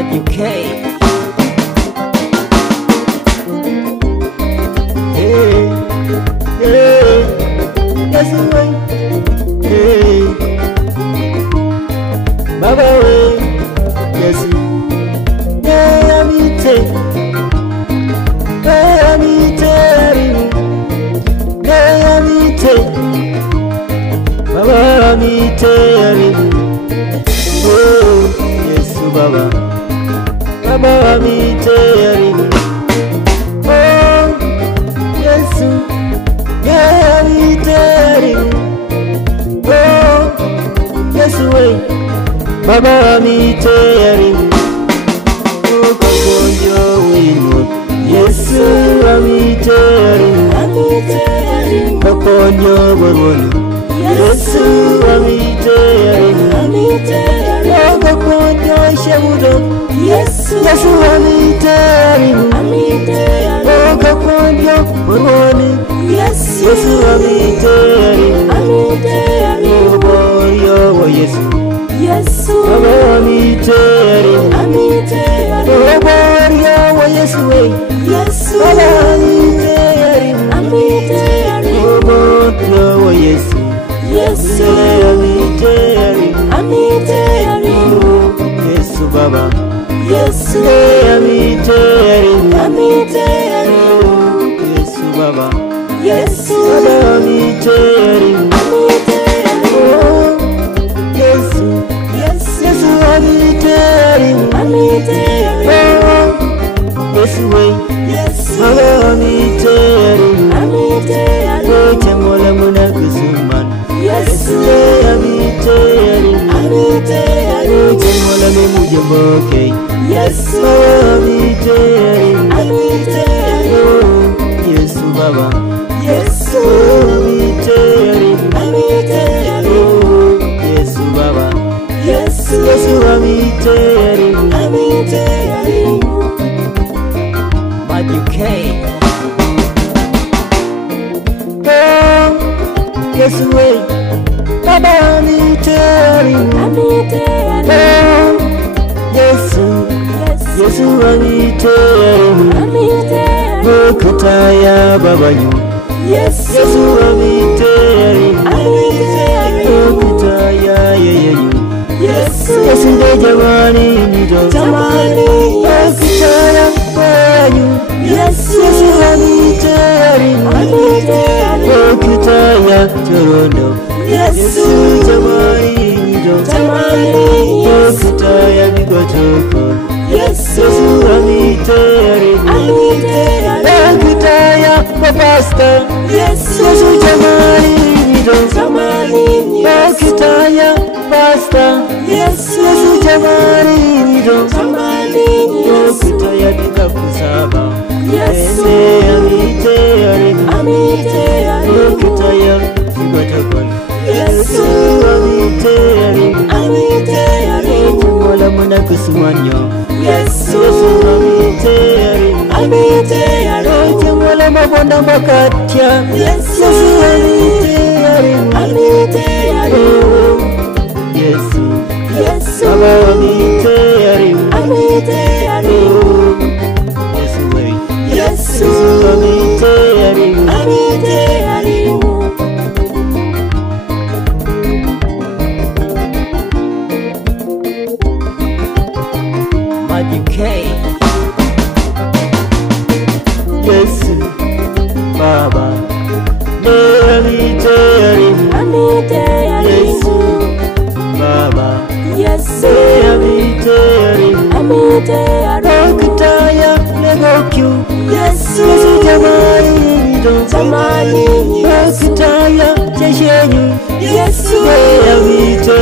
UK. Hey, hey, yes way. Hey, Baba way, yes. Hey, amite, hey, amite, hey, amite, Baba amite, oh, yes, Baba. Baba amite, oh, yes, yeah, amite, oh, yes, way. Baba amite, oh, kakonjo wino, yes, amite, kakonjo borwolo, yes, amite, oh, kakonjo shemudo, yes, amite, oh, kakonjo borwolo, yes, amite, oh, boryo, oh, yes. Yes, Baba amite, oh, boryo, oh, yes, way. yes, Baba amite, oh, boryo, oh, yes. yes, Amite, oh, yes, Baba. yes, Amite, amite, oh, yes, Baba. yes, Baba amite, oh, yes, yes, yes, amite, amite, oh, yes, way. yes, Baba amite, amite, oh, chemola muna kusuman. yes, Amite, amite, oh, chemola me mujamboke. yes, Amite, amite, oh, yes, Baba. yes, Amite, amite, oh, yes, Baba. yes, Yes, amite, amite, UK. Oh, yes, way. Baba amite, amite, oh, yes, yes, yes, amite, amite, oh, kutaya Baba you. yes, Yes, amite, amite, oh, kutaya you. yes, Yes, nde jamani nido. Jamani, Oh, yes, kutaya you. yes, Yes, amite, amite, oh, kutaya chorondo. yes, Yes, jamani nido. Jamani, Oh, yes, kutaya bigotoko. yes, Yes, amite, amite, oh, kutaya papasta. yes, Yes, jamani nido. Jamani, Oh, yes, kutaya pasta. yes, Yes, jamani nido. Jamani, Oh, yes, kutaya bikakusaba. yes, Amite, amite, oh, kutaya bigotoko. yes, Amite, amite, mola muna kusumanyo. yes, Yes, amite, amite, oh, mola mabonda makatya. yes, Amite, amite, oh, yes, yes, Baba amite, amite, oh, yes, way. yes, Amite, amite, UK. Yes, Baba. Amite, amite, yes, Baba. yes, Amite, amite, Okutaya negokyu. yes, Yes, jamani nido. Jamani, yes, Okutaya cheshenyu. yes, Amite,